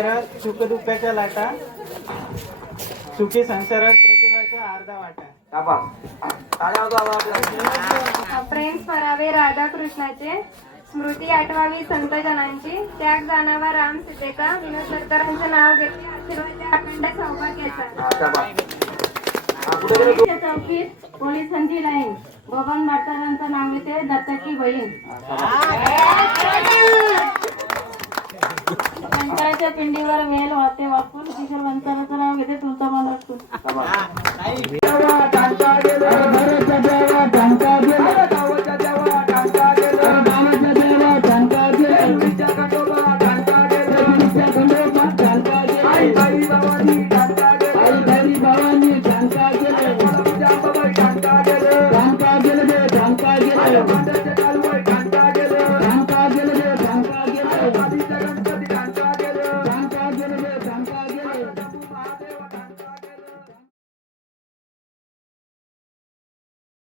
सागर सुखदुःखाच्या लाटा सुखी संसारात प्रतिभाचा अर्धा वाटा. प्रेम स्मरावे राधाकृष्णाचे, स्मृती आठवावी संतजनांची, त्याग जाणावा राम सीतेचा, विनोद सरकारांचे नाव घेतले आशीर्वाद अखंड सौभाग्याचा. चौकीत पोलिसांची लाईन, बबन म्हातारांचं नाव येते दत्ताची बहीण. शंकराच्या पिंडीवर वेल वाहते वाकून, किशोर वंताराचं नाव घेते तुमचं मन वाटून.